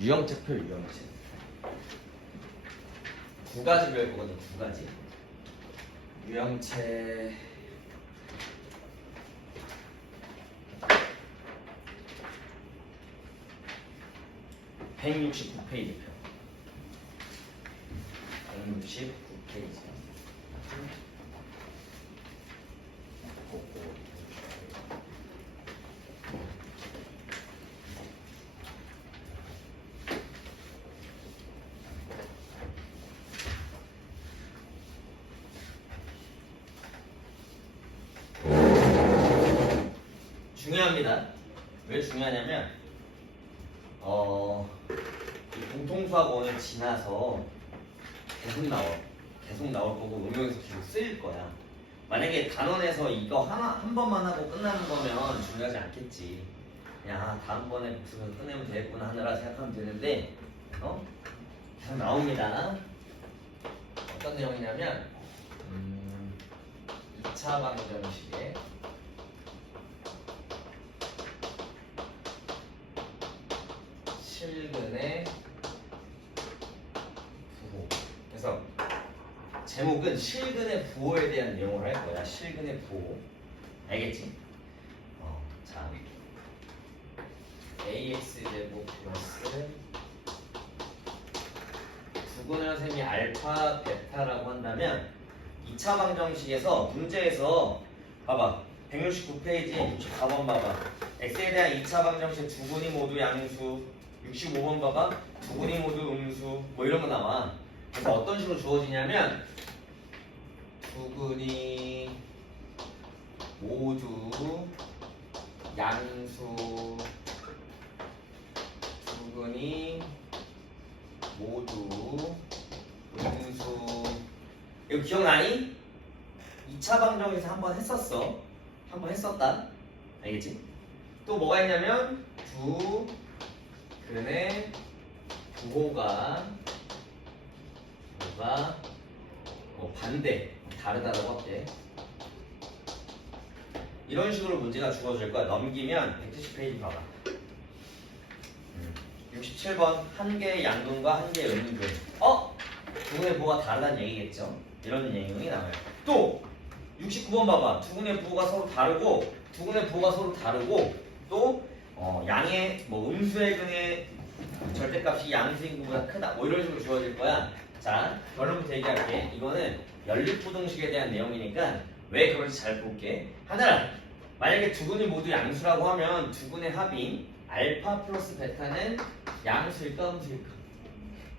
유형책 표 유형책. 두 가지 배울 거거든. 두 가지. 유형책. (169페이지) 표. 169페이지. 중요합니다. 왜 중요하냐면 이 공통수학원을 지나서 계속 나올 거고 응용에서 계속 쓰일 거야. 만약에 단원에서 이거 한 번만 하고 끝나는 거면 중요하지 않겠지. 그냥 다음번에 복습해서 끝내면 되겠구나 하느라 생각하면 되는데 계속 나옵니다. 어떤 내용이냐면 2차 방정식에 실근의 부호. 그래서 제목은 실근의 부호에 대한 내용을 할 거야. 실근의 부호. 알겠지? 자, ax제곱 플러스 두근을 셈이 알파, 베타라고 한다면 2차 방정식에서 문제에서 봐봐. 169페이지 64번 봐봐. x에 대한 2차 방정식 두근이 모두 양수. 65번 봐봐. 두근이 모두 음수. 뭐 이런 거 나와. 그래서 어떤 식으로 주어지냐면 두근이 모두 양수. 두근이 모두 음수. 이거 기억나니? 2차 방정에서 한번 했었어. 한번 했었다. 알겠지? 또 뭐가 있냐면 두근의 부호가 반대, 다르다라고 할게. 이런 식으로 문제가 주어질 거야. 넘기면 170페이지 봐봐. 67번 한 개의 양근과 한 개의 음근. 두근의 부호가 다르다는 얘기겠죠. 이런 내용이 나와요. 또 69번 봐봐. 두근의 부호가 서로 다르고 또 양의 음수의 근의 절대값이 양수인 근보다 크다. 뭐 이런 식으로 주어질 거야. 자, 결론부터 얘기할게. 이거는 연립부등식에 대한 내용이니까 왜 그런지 잘 볼게. 하나, 만약에 두근이 모두 양수라고 하면 두근의 합인 알파 플러스 베타는 양수일까 음수일까?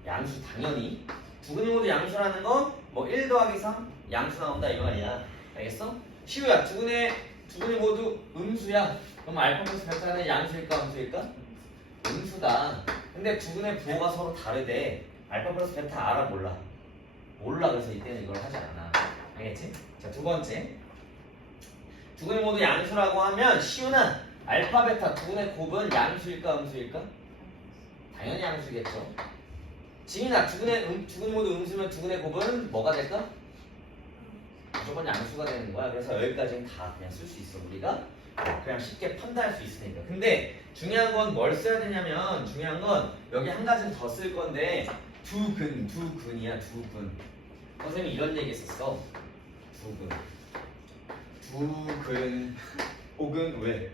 양수 당연히. 두근이 모두 양수라는 건 1 더하기 3 양수 나온다 이 말이야. 알겠어? 시우야, 두근이 모두 음수야. 그럼 알파 플러스 베타는 양수일까 음수일까? 음수다. 근데 두근의 부호가 서로 다르대. 알파 플러스 베타 알아 몰라? 몰라. 그래서 이때는 이걸 하지 않아. 알겠지? 자, 두 번째. 두근이 모두 양수라고 하면 시우는 알파 베타 두근의 곱은 양수일까 음수일까? 당연히 양수겠죠. 지민아, 두근이 모두 음수면 두근의 곱은 뭐가 될까? 무조건 양수가 되는 거야. 그래서 여기까지는 다 그냥 쓸 수 있어. 우리가 그냥 쉽게 판단할 수 있으니까. 근데 중요한 건 뭘 써야 되냐면 중요한 건 여기 한 가지는 더 쓸 건데 두근이야. 두근. 선생님이 이런 얘기 했었어. 두근 혹은 왜?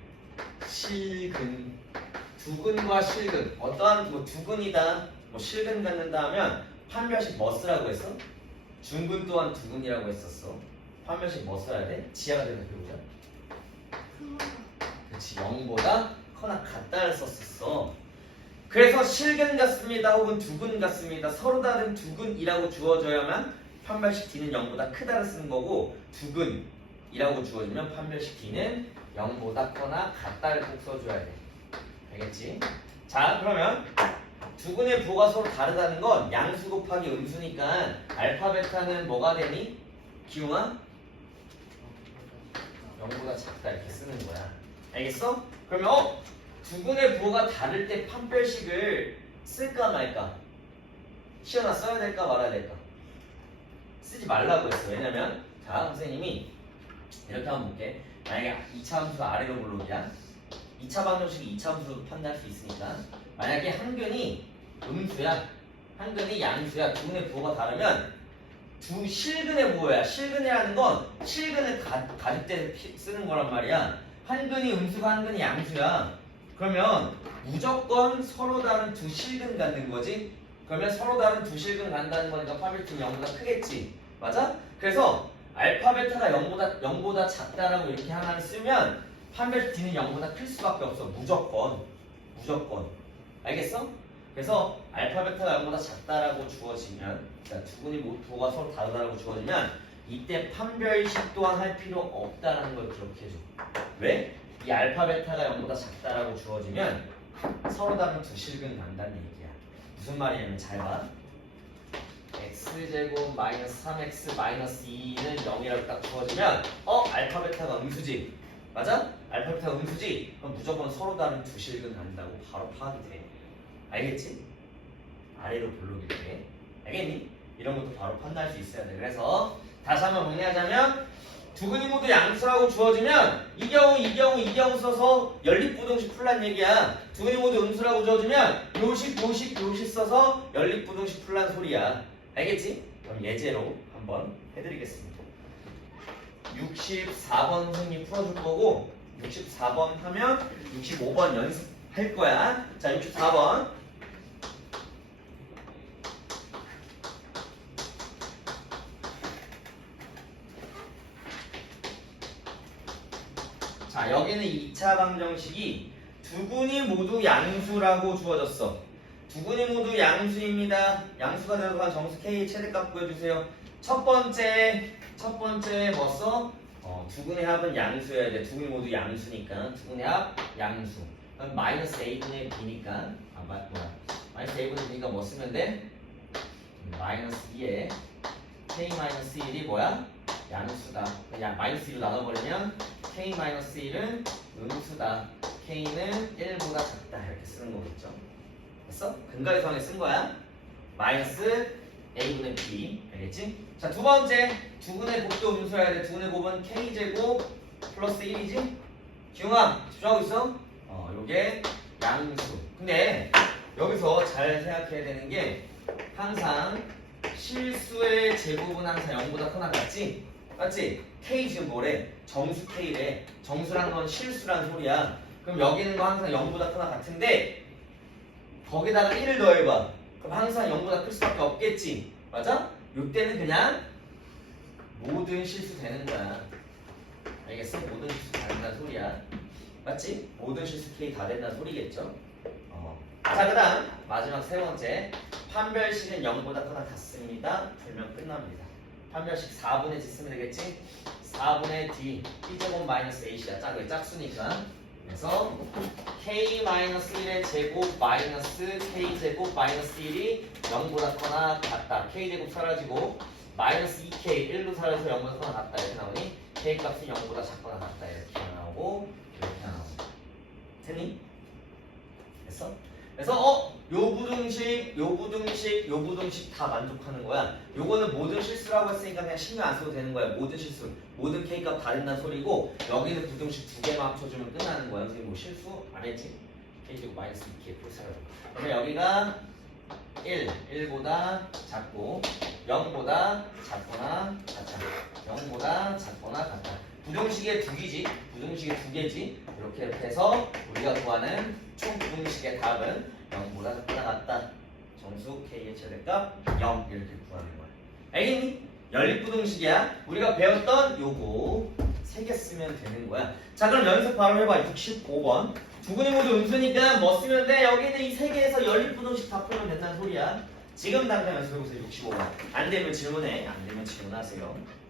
실근. 두근과 실근. 어떠한 두근이다 실근 갖는다 하면 판별식 뭐 쓰라고 했어? 중근 또한 두근이라고 했었어. 판별식 뭐 써야 돼? 지하가 대답해보자. 그렇지, 0보다 커나 같다를 썼었어. 그래서 실근 같습니다 혹은 두근 같습니다. 서로 다른 두근이라고 주어져야만 판별식 D는 0보다 크다를 쓰는 거고, 두근이라고 주어지면 판별식 D는 0보다 커나 같다를 꼭 써줘야 돼. 알겠지? 자, 그러면 두근의 부호가 서로 다르다는 건 양수 곱하기 음수니까 알파 베타는 뭐가 되니? 기웅아? 0보다 작다 이렇게 쓰는 거야. 알겠어? 그러면 두근의 부호가 다를 때 판별식을 쓸까 말까? 시연아, 써야 될까 말아야 될까? 쓰지 말라고 했어. 왜냐면 선생님이 이렇게 한번 볼게. 만약에 2차 함수 아래로 블록이야. 2차 방정식이 2차 함수로 판단할 수 있으니까 만약에 한근이 음수야, 한근이 양수야, 두 근의 부호가 다르면 두 실근의 부호야. 실근이라는 건 실근을 가질 때 쓰는 거란 말이야. 한근이 음수가 한근이 양수야. 그러면 무조건 서로 다른 두 실근 갖는 거지. 그러면 서로 다른 두 실근 간다는 거니까 파벨트는 0보다 크겠지. 맞아? 그래서 알파 베타가 0보다 작다라고 이렇게 하나를 쓰면 판별 D는 0보다 클 수밖에 없어. 무조건. 알겠어? 그래서 알파 베타가 0보다 작다라고 주어지면, 그러니까 두 분이 부호가 서로 다르다라고 주어지면 이때 판별식 또한 할 필요 없다라는 걸 기억해줘. 왜? 이 알파 베타가 0보다 작다라고 주어지면 서로 다른 두 실근 간다는 얘기야. 무슨 말이냐면 잘 봐. x제곱 마이너스 3x 마이너스 2는 0이라고 딱 주어지면 알파 베타가 음수지. 맞아? 알파 베타가 음수지? 그럼 무조건 서로 다른 두 실근 간다고 바로 파악이 돼. 알겠지? 아래로 블록일 때. 알겠니? 이런 것도 바로 판단할 수 있어야 돼. 그래서 다시 한번 정리하자면 두 근이 모두 양수라고 주어지면 이 경우 써서 연립부등식 풀란 얘기야. 두 근이 모두 음수라고 주어지면 요식 써서 연립부등식 풀란 소리야. 알겠지? 그럼 예제로 한번 해드리겠습니다. 64번 선생님 풀어줄 거고 64번 하면 65번 연습할 거야. 자, 64번. 자, 여기는 2차 방정식이 두 근이 모두 양수라고 주어졌어. 두 근이 모두 양수입니다. 양수가 들어간 정수 K의 최대값 구해주세요. 첫 번째 뭐 써? 두 근의 합은 양수여야 돼. 두 근이 모두 양수니까 두 근의 합 양수. 그럼 마이너스 A분의 B니까 마이너스 A분의 B니까 뭐 쓰면 돼? 마이너스 2에 K-1이 뭐야? 양수다. 마이너스 2로 나눠버리면 K-1은 음수다. K는 1보다 작다. 이렇게 쓰는 거겠죠. 됐어? 근거의 상에 쓴 거야. 마이너스 A분의 B. 알겠지? 자, 두 번째. 두 근의 곱도 음수여야 돼. 두 근의 곱은 K제곱 플러스 1이지? 기웅아, 집중하고 있어? 요게 양수. 근데 여기서 잘 생각해야 되는 게 항상 실수의 제곱은 항상 0보다 크나 같지? 맞지? K 지금 뭐래? 정수 K래. 정수라는 건 실수란 소리야. 그럼 여기 있는 거 항상 0보다 크나 같은데 거기다가 1을 더해봐. 그럼 항상 0보다 클 수밖에 없겠지. 맞아? 이때는 그냥 모든 실수 되는 거야. 알겠어? 모든 실수 다 된다는 소리야. 맞지? 모든 실수 K 다 된다는 소리겠죠? 자, 그 다음 마지막 세 번째. 판별식은 0보다 크나 같습니다. 풀면 끝납니다. 판별식 4분의 D 쓰면 되겠지? 4분의 D B제곱 마이너스 A씨야. 짝수니까. 그래서 K-1의 제곱 마이너스 K제곱 마이너스 1이 0보다 크나 같다. K제곱 사라지고 마이너스 2K 1로 사라져서 0보다 크나 같다. 이렇게 나오니 K값이 0보다 작거나 같다. 이렇게 나오고 이렇게 나오고. 됐니? 됐어? 그래서 요 부등식 다 만족하는 거야. 요거는 모든 실수라고 했으니까 그냥 신경 안 써도 되는 거야. 모든 실수, 모든 K값 다 된다는 소리고 여기는 부등식 두 개만 합쳐주면 끝나는 거야. 선생님 뭐 실수 안 했지? K제곱 마이너스 2K 플러스 4. 그러면 여기가 1보다 작고 0보다 작거나 같다. 0보다 작거나 같다. 부등식의 두 개지. 이렇게 해서 우리가 구하는 총 부등식의 답은 0보다 작거나 같다. 정수 K의 최대값 0 이렇게 구하는 거야. 알겠니? 연립부등식이야. 우리가 배웠던 요거 3개 쓰면 되는 거야. 자, 그럼 연습 바로 해봐. 65번. 두 근이 모두 음수니까 뭐 쓰면 돼? 여기는 이 3개에서 연립부등식 다 풀면 된다는 소리야. 지금 당장 연습해보세요. 65번. 안 되면 질문해. 안 되면 질문하세요.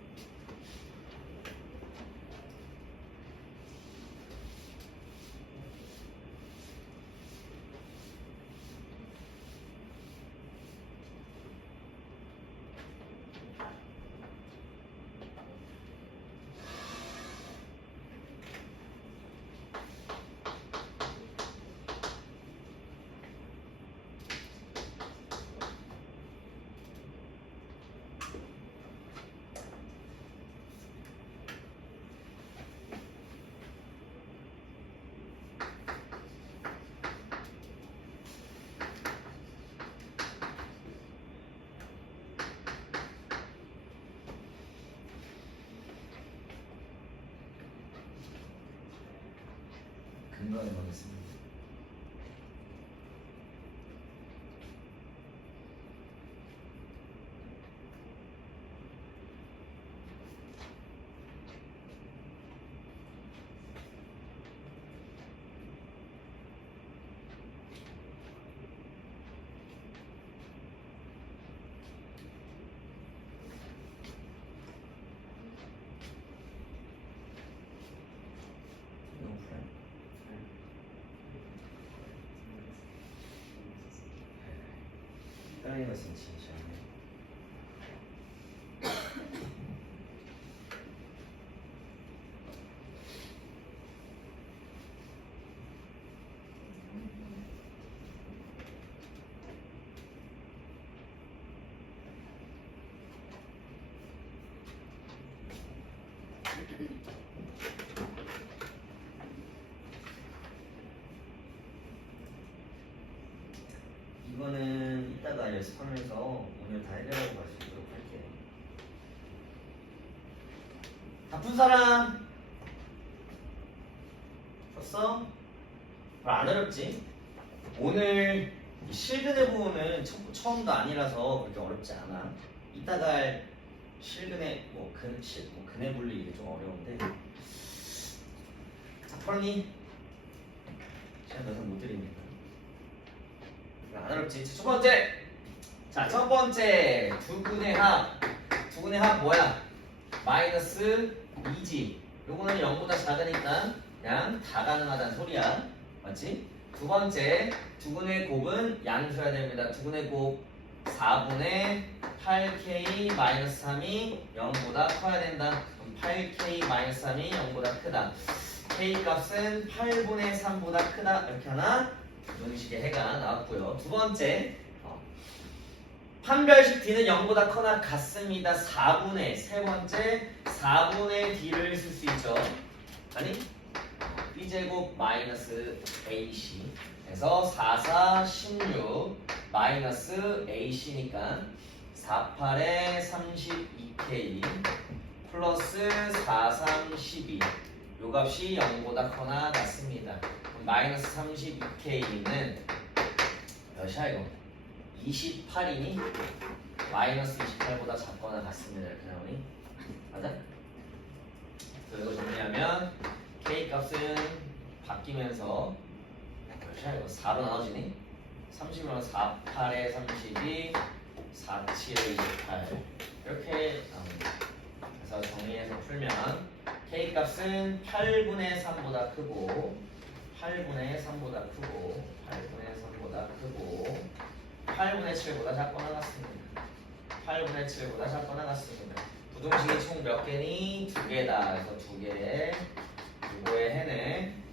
근거해 보겠습니다. 따라는 것은 진짜 이거는 이따가 연습하면서 오늘 다 해결하고 갈 수 있도록 할게. 다 푼 사람? 줬어? 안 어렵지? 오늘 실근의 부분은 처음도 아니라서 그렇게 어렵지 않아. 이따가 할 실근의 근의 분리 이게 좀 어려운데. 자, 털니? 제가 더 이상 못 드립니다. 안 어렵지? 첫 번째! 자, 첫 번째 두근의 합 뭐야? 마이너스 2지. 요거는 0보다 작으니까 그냥 다 가능하다는 소리야. 맞지? 두 번째 두근의 곱은 양수여야 됩니다. 두근의 곱 4분의 8k 마이너스 3이 0보다 커야 된다. 그럼 8k 마이너스 3이 0보다 크다. k 값은 8분의 3보다 크다. 이렇게 하나 이런 식의 해가 나왔고요. 두 번째 판별식 d는 0보다 커나 같습니다. 4분의 세 번째 4분의 d를 쓸 수 있죠. 아니 b제곱 마이너스 ac 해서 4, 4, 16 마이너스 ac니까 4, 8에 32k 플러스 4, 3, 12 요 값이 0보다 커나 같습니다. 마이너스 32k는 몇이야 이거? 28이니? 마이너스 28보다 작거나 같습니다. 이렇게 나오니? 맞아? 그래서 이거 정리하면 k 값은 바뀌면서 몇이야 이거? 4로 나눠지니? 30이면 4, 8에 32 4, 7에 28 이렇게 나옵니다. 그래서 정리해서 풀면 k 값은 8분의 3보다 크고 8분의 3보다 크고 8분의 3보다 크고 8분의 7보다 작거나 같습니다. 8분의 7보다 작거나 같습니다. 부등식이 총 몇 개니? 두 개다. 그래서 두 개. 요거의 해는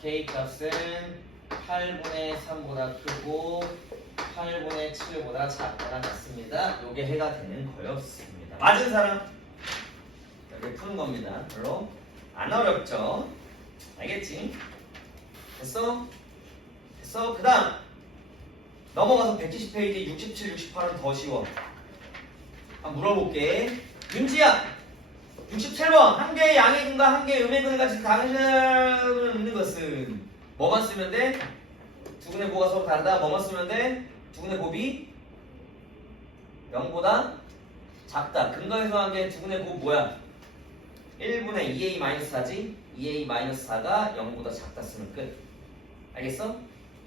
k 값은 8분의 3보다 크고 8분의 7보다 작거나 같습니다. 요게 해가 되는 거였습니다. 맞은 사람? 이렇게 푸는 겁니다. 별로 안 어렵죠? 알겠지? 됐어? 됐어? 그 다음 넘어가서 170페이지 67, 68은 더 쉬워. 한번 물어볼게. 윤지야 67번 한 개의 양의 근과 한 개의 음의 근을 가진 당신을 묻는 것은 뭐만 쓰면 돼? 두근의 곱가 서로 다르다. 뭐만 쓰면 돼? 두근의 곱이 0보다 작다. 근거에서 한 게 두근의 곱 뭐야? 1분의 2a-4지? 2a-4가 0보다 작다 쓰면 끝. 알겠어?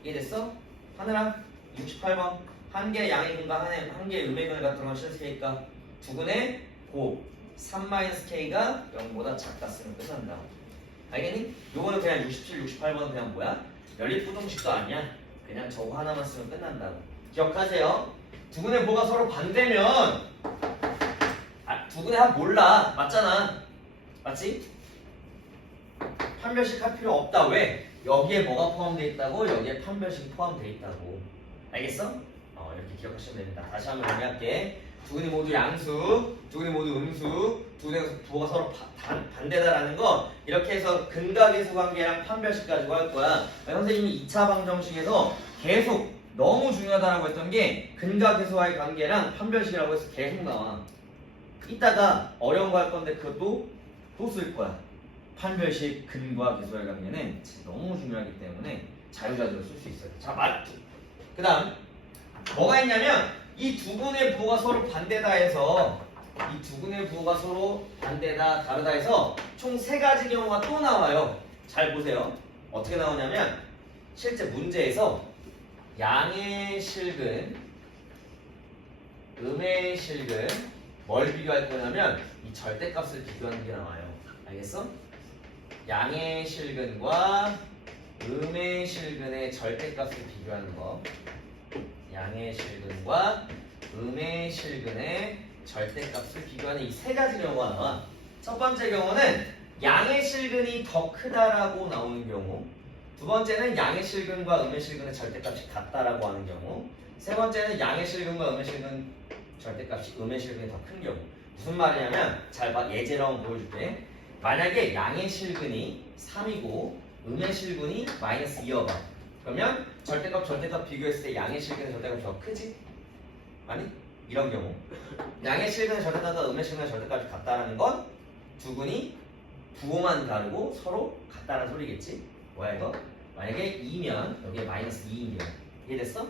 이해됐어? 하늘아 68번 한 개의 양의 근과 한 개의 음의 근을 갖도록 실수니까 두근의 곱 3-k가 0보다 작다 쓰면 끝난다. 알겠니? 요거는 그냥 67, 68번은 그냥 뭐야? 연립부등식도 아니야. 그냥 저거 하나만 쓰면 끝난다고. 기억하세요. 두근의 뭐가 서로 반대면 두근의 합 몰라. 맞잖아. 맞지? 판별식 할 필요 없다. 왜? 여기에 뭐가 포함되어 있다고? 여기에 판별식 포함되어 있다고. 알겠어? 이렇게 기억하시면 됩니다. 다시 한번 정리할게. 두근이 모두 양수, 두근이 모두 음수, 두근의 부호가 서로 반대다라는 거 이렇게 해서 근각계수 관계랑 판별식 가지고 할 거야. 선생님이 2차 방정식에서 계속 너무 중요하다라고 했던 게 근각계수와의 관계랑 판별식이라고 해서 계속 나와. 이따가 어려운 거 할 건데 그것도 또 쓸 거야. 판별식 근과 계수할 관계는 너무 중요하기 때문에 자유자재로 쓸 수 있어요. 자, 그 다음 뭐가 있냐면 이 두 군의 부호가 서로 반대다 해서 이 두 군의 부호가 서로 반대다 다르다 해서 총 세 가지 경우가 또 나와요. 잘 보세요. 어떻게 나오냐면 실제 문제에서 양의 실근, 음의 실근 뭘 비교할 거냐면 이 절대값을 비교하는 게 나와요. 알겠어? 양의 실근과 음의 실근의 절대값을 비교하는 거. 양의 실근과 음의 실근의 절대값을 비교하는 이 세 가지 경우가 나와. 첫 번째 경우는 양의 실근이 더 크다라고 나오는 경우, 두 번째는 양의 실근과 음의 실근의 절대값이 같다라고 하는 경우, 세 번째는 양의 실근과 음의 실근 절대값이 음의 실근이 더 큰 경우. 무슨 말이냐면 잘 봐, 예제로 한번 보여줄게. 만약에 양의 실근이 3이고 음의 실근이 마이너스 2여봐. 그러면 절대값 비교했을 때 양의 실근의 절대값이 더 크지? 아니? 이런 경우 양의 실근의 절대값과 음의 실근의 절대값이 같다라는 건 두 군이 부호만 다르고 서로 같다는 소리겠지? 뭐야 이거? 만약에 2면 여기에 마이너스 2인 경우. 이해됐어?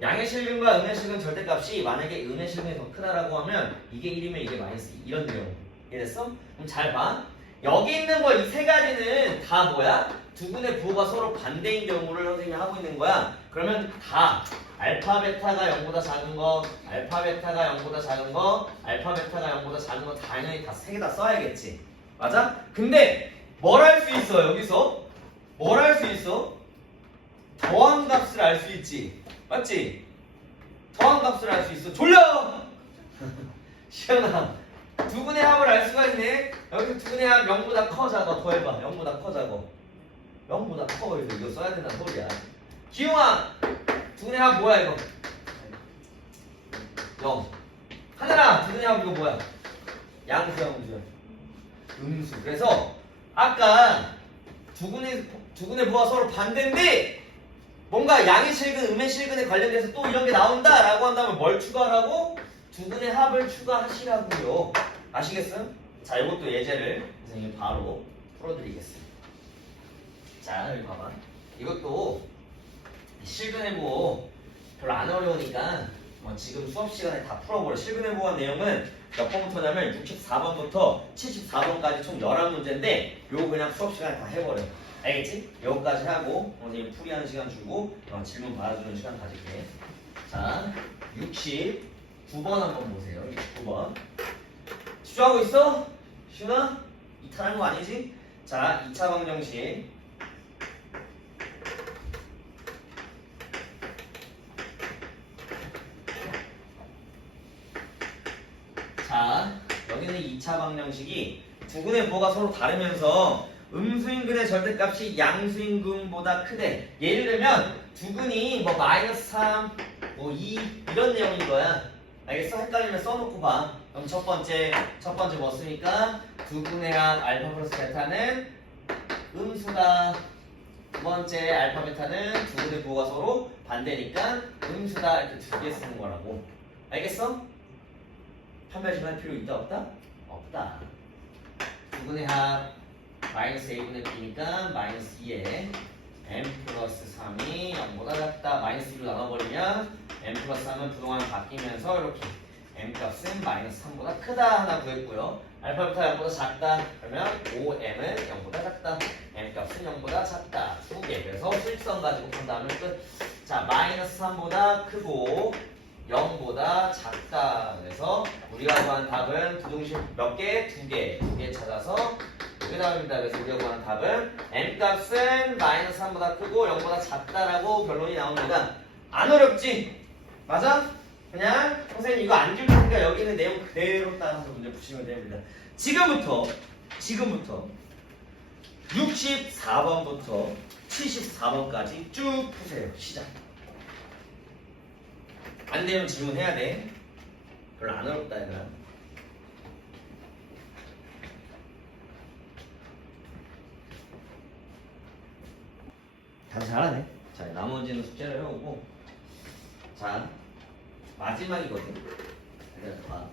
양의 실근과 음의 실근 절대값이 만약에 음의 실근이 더 크다라고 하면 이게 1이면 이게 마이너스 2 이런 경우. 이해됐어? 그럼 잘 봐. 여기 있는 거 이 세 가지는 다 뭐야? 두 군의 부호가 서로 반대인 경우를 선생님이 하고 있는 거야. 그러면 다 알파 베타가 0보다 작은 거, 알파 베타가 0보다 작은 거, 알파 베타가 0보다 작은 거 당연히 다 세 개 다 써야겠지. 맞아? 근데 뭘 할 수 있어 여기서? 뭘 할 수 있어? 더한 값을 알 수 있지. 맞지? 더한 값을 알 수 있어. 졸려! 시연아, 두 군의 합을 알 수가 있네. 여기 두 군의 합 0보다 커 작아. 더해봐. 0보다 커 작아. 0보다 커. 이거 써야 된다는 소리야. 기용아, 두 군의 합 뭐야 이거? 0. 하늘아, 두 군의 합 이거 뭐야? 양수야, 음수야? 음수. 그래서 아까 두 군의 부호가 서로 반대인데 뭔가 양의 실근, 음의 실근에 관련돼서 또 이런 게 나온다라고 한다면 뭘 추가하라고? 두 군의 합을 추가하시라고요. 아시겠어요? 자, 이것도 예제를 선생님이 바로 풀어드리겠습니다. 자, 여기 봐봐. 이것도 실근의 부호 별로 안 어려우니까 지금 수업 시간에 다 풀어버려. 실근의 부호한 내용은 몇 번부터냐면 64번부터 74번까지 총 11문제인데 요거 그냥 수업 시간에 다 해버려. 알겠지? 여기까지 하고 선생님 풀이하는 시간 주고 질문 받아주는 시간 가질게. 자, 69번 한번 보세요. 69번 집중하고 있어? 시훈아? 이탈한 거 아니지? 자, 2차 방정식. 자, 여기는 2차 방정식이 두 군의 부호가 서로 다르면서 음수인근의 절대값이 양수인근보다 크대. 예를 들면 두 군이 뭐 마이너스 3, 뭐 2 이런 내용인 거야. 알겠어? 헷갈리면 써놓고 봐. 그럼 첫 번째 뭐 쓰니까 두 군의 합 알파 플러스 베타는 음수다. 두 번째 알파 베타는 두 군의 부호가 서로 반대니까 음수다. 이렇게 두 개 쓰는 거라고. 알겠어? 판별식 할 필요 있다 없다? 없다. 두 군의 합 마이너스 a분의 b니까 마이너스 2에 m 플러스 3이 0보다 작다. 마이너스 2로 나눠버리면 m 플러스 3은 부동안 바뀌면서 이렇게 m 값은 마이너스 3보다 크다 하나 구했고요. 알파 베타 0보다 작다. 그러면 5m은 0보다 작다. m 값은 0보다 작다. 두 개. 그래서 수직선 가지고 본 다음에 끝. 자, 마이너스 3보다 크고 0보다 작다. 그래서 우리가 구한 답은 부동식 몇 개? 두 개. 두 개 찾아서 이게 답입니다. 그래서 우리가 구한 답은 m값은 마이너스 3보다 크고 0보다 작다라고 결론이 나옵니다. 안 어렵지? 맞아? 그냥 선생님 이거 안 줄 테니까 여기 있는 내용 그대로 따라서 문제 푸시면 됩니다. 지금부터 64번부터 74번까지 쭉 푸세요. 시작. 안 되면 질문해야 돼. 별로 안 어렵다 얘들아. 다들 잘하네. 자, 나머지는 숙제를 해오고. 자, 마지막이거든. 얘들아 봐.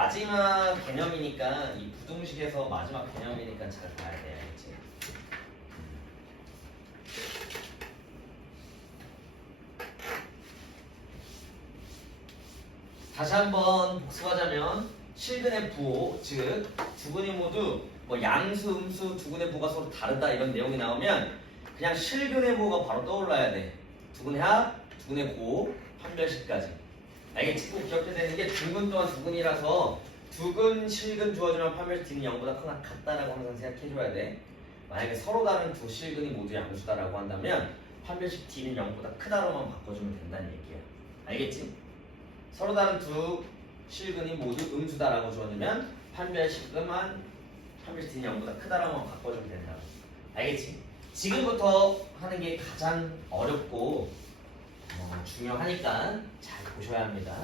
마지막 개념이니까 이 부등식에서 마지막 개념이니까 잘 봐야 돼. 알겠지? 다시 한번 복습하자면 실근의 부호, 즉 두근이 모두 뭐 양수, 음수, 두근의 부호가 서로 다르다 이런 내용이 나오면 그냥 실근의 부호가 바로 떠올라야 돼. 두근의 합, 두근의 고, 판별식까지. 알겠지? 꼭 기억해야 되는 게 두근 또한 두근이라서 두근, 실근 주어지면 판별식 D는 0보다 크거나 같다라고 항상 생각해줘야 돼. 만약에 서로 다른 두 실근이 모두 양수다라고 한다면 판별식 D는 0보다 크다로만 바꿔주면 된다는 얘기야. 알겠지? 서로 다른 두 실근이 모두 음수다라고 주어지면 판별식 D는 0보다 크다라고만 바꿔주면 된다고. 알겠지? 지금부터 하는 게 가장 어렵고 중요하니까 잘 보셔야 합니다.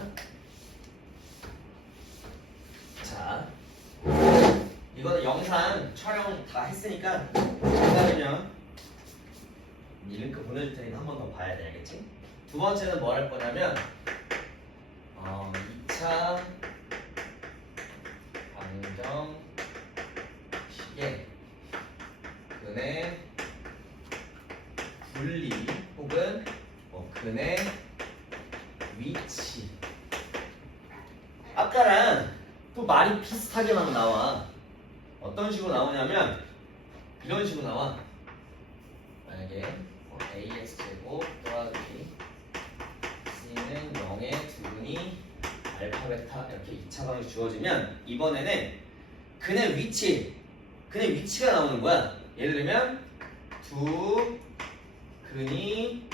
자, 이거는 영상 촬영 다 했으니까 정답이면 이 링크 보내줄 테니까 한 번 더 봐야 돼. 알겠지? 두 번째는 뭐 할 거냐면 2차 방정식의 근의 분리 혹은 근의 위치. 아까랑 또 말이 비슷하게 막 나와. 어떤 식으로 나오냐면 이런 식으로 나와. 만약에 ax제곱 더하기 c는 0의 두근이 알파 베타 이렇게 2차 방정식 주어지면 이번에는 근의 위치가 나오는 거야. 예를 들면 두 근이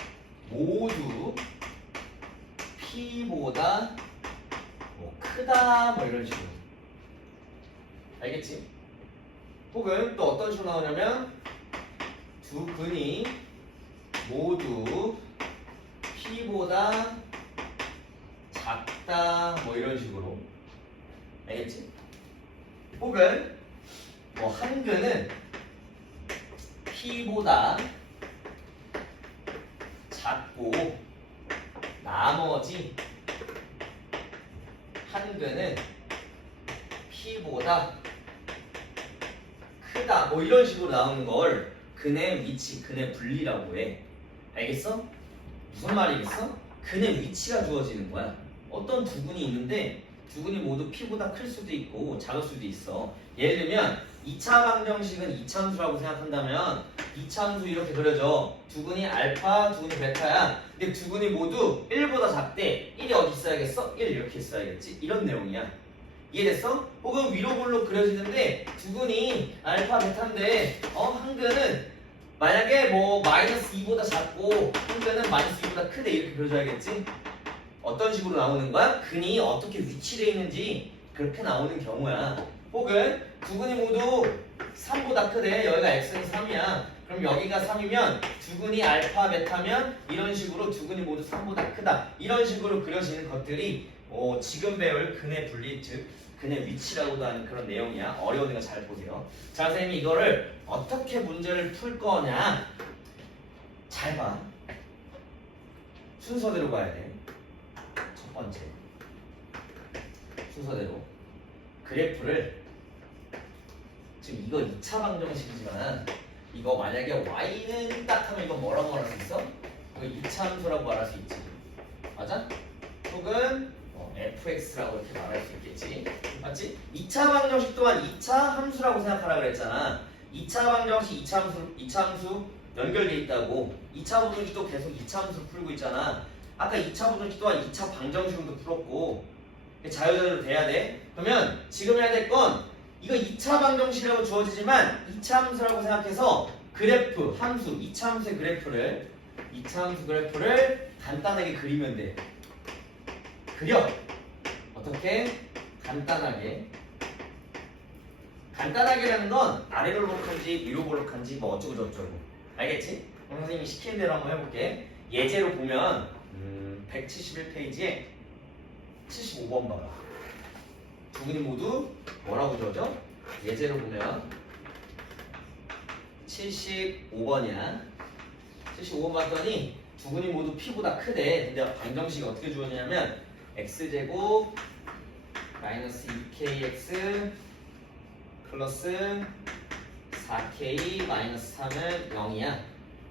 모두 P보다 크다 이런 식으로. 알겠지? 혹은 또 어떤 식으로 나오냐면 두 근이 모두 P보다 작다 이런 식으로. 알겠지? 혹은 한 근은 P보다 작고 나머지 한 근은 P보다 크다 이런 식으로 나오는 걸 근의 위치, 근의 분리라고 해. 알겠어? 무슨 말이겠어? 근의 위치가 주어지는 거야. 어떤 두 근이 있는데 두 근이 모두 P보다 클 수도 있고 작을 수도 있어. 예를 들면 2차 방정식은 이차함수라고 생각한다면 이차함수 이렇게 그려져. 두 근이 알파, 두 근이 베타야. 근데 두 근이 모두 1보다 작대. 1이 어디 있어야겠어? 1 이렇게 있어야겠지. 이런 내용이야. 이해됐어? 혹은 위로 볼록 그려지는데 두 근이 알파, 베타인데 한 근은 만약에 마이너스 2보다 작고 한 근은 마이너스 2보다 크대. 이렇게 그려줘야겠지. 어떤 식으로 나오는 거야? 근이 어떻게 위치되어 있는지 그렇게 나오는 경우야. 혹은 두 근이 모두 3보다 크대. 여기가 x는 3이야. 그럼 여기가 3이면 두 근이 알파, 베타면 이런 식으로 두 근이 모두 3보다 크다. 이런 식으로 그려지는 것들이 지금 배울 근의 분리, 즉 근의 위치라고도 하는 그런 내용이야. 어려우니까 잘 보세요. 자, 선생님이 이거를 어떻게 문제를 풀 거냐? 잘 봐. 순서대로 가야 돼. 첫 번째 순서대로 그래프를, 지금 이거 2차 방정식이지만 이거 만약에 y는 딱 하면 이거 뭐라고 말할 수 있어? 이거 2차 함수라고 말할 수 있지. 맞아? 혹은 fx라고 이렇게 말할 수 있겠지. 맞지? 2차 방정식 또한 2차 함수라고 생각하라 그랬잖아. 2차 방정식 2차 함수 연결돼 있다고. 2차 방정식도 계속 2차 함수를 풀고 있잖아. 아까 2차 방정식 또한 2차 방정식으로도 풀었고 자유자재로 돼야 돼. 그러면 지금 해야 될 건 이거 2차 방정식이라고 주어지지만 2차 함수라고 생각해서 그래프, 함수, 2차 함수의 그래프를 2차 함수 그래프를 간단하게 그리면 돼. 그려. 어떻게? 간단하게라는 건 아래로 볼록한지 위로 볼록한지 어쩌고 저쩌고. 알겠지? 그럼 선생님이 시키는 대로 한번 해볼게. 예제로 보면 171페이지에 75번 봐봐. 두 분이 모두 뭐라고 주어져? 예제로 보면 75번이야. 75번 봤더니 두 분이 모두 P보다 크대. 근데 방정식이 어떻게 주어지냐면 x제곱 마이너스 2kx 플러스 4k 마이너스 3은 0이야.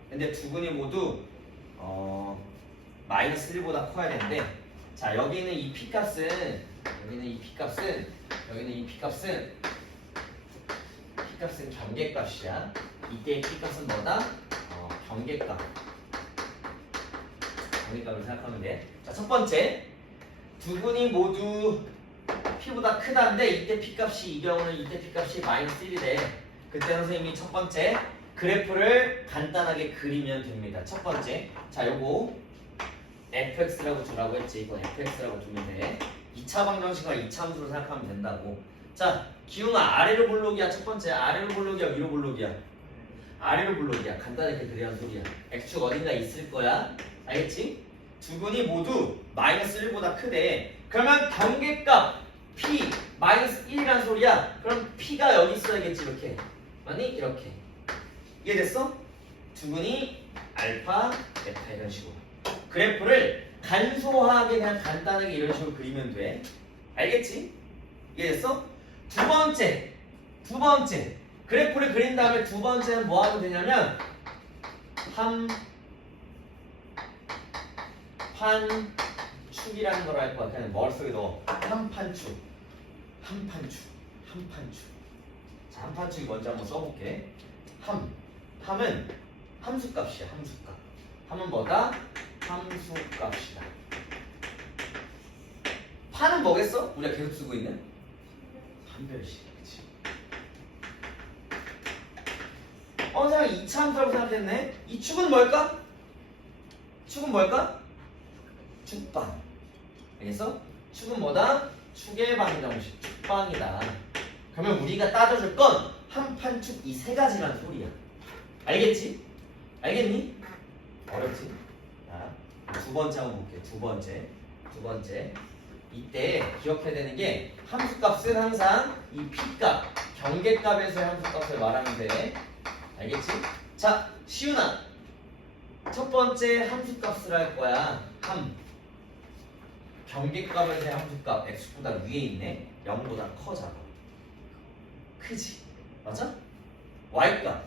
근데 두 분이 모두 마이너스 1보다 커야 되는데, 자 여기는 이 p값은 경계값이야. 이때의 p값은 뭐다? 경계값을 생각하면 돼. 자 첫 번째, 두 분이 모두 p보다 크다는데 이때 p값이, 이 경우는 이때 p값이 마이너스 1이 돼. 그때 선생님이 첫 번째 그래프를 간단하게 그리면 됩니다. 첫 번째, 자 요거 fx라고 두라고 했지. 이거 fx라고 두면 돼. 2차 방정식과 2차 함수로 생각하면 된다고. 자 기웅아, 아래로 볼록이야 첫 번째? 아래로 볼록이야 위로 볼록이야? 아래로 볼록이야. 간단하게 그리란 소리야. x축 어딘가 있을 거야. 알겠지? 두 분이 모두 마이너스 1보다 크대. 그러면 경계값 p 마이너스 1이란 소리야. 그럼 p가 여기 있어야겠지. 이렇게 맞니? 이렇게. 이해됐어? 두 분이 알파, 베타 이런 식으로 그래프를 간소하게 그냥 간단하게 이런 식으로 그리면 돼. 알겠지? 이해됐어? 두 번째 그래프를 그린 다음에 두 번째는 뭐 하면 되냐면 한판축이라는 걸 할 거야. 그냥 머릿속에 넣어. 한판축. 자, 한판축이 뭔지 한번 써볼게. 함은 함수값이야. 함은 뭐다? 함수값이다. 판은 뭐겠어? 우리가 계속 쓰고 있는 판별식. 그치? 선생님 2차 함수라고 생각했네. 이 축은 뭘까? 축방. 알겠어? 축은 뭐다? 축의 방정식. 축방이다. 그러면 우리가 따져줄 건 한판축 이 세 가지란 소리야. 알겠지? 알겠니? 어렵지? 자, 두 번째 한번 볼게요. 두 번째. 이때 기억해야 되는 게 함수값은 항상 이 p값, 경계값에서의 함수값을 말하면 돼. 알겠지? 자, 시윤아. 첫 번째 함수값을 할 거야. 경계값에서의 함수값 x보다 위에 있네. 0보다 커잖아. 크지? 맞아? y값.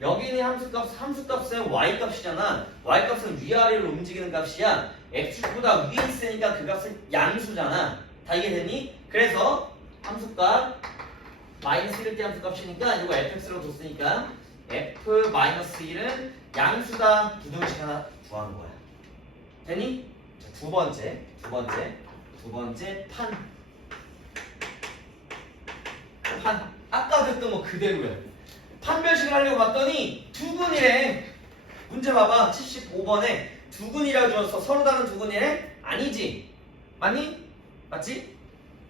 여기는 함수값은 y값이잖아. y값은 위아래로 움직이는 값이야. x축보다 위에 있으니까 그 값은 양수잖아. 다 이해됐니? 그래서 함수값 마이너스 1일 때 함수값이니까 이거 fx로 뒀으니까 f-1은 양수다. 부등식 하나 구하는 거야. 됐니? 자, 두 번째 판. 아까 됐던 거 그대로야. 판별식을 하려고 봤더니 두근이래. 문제 봐봐. 75번에 두근이라고 주었어. 서로 다른 두근이래? 아니지. 맞니? 맞지?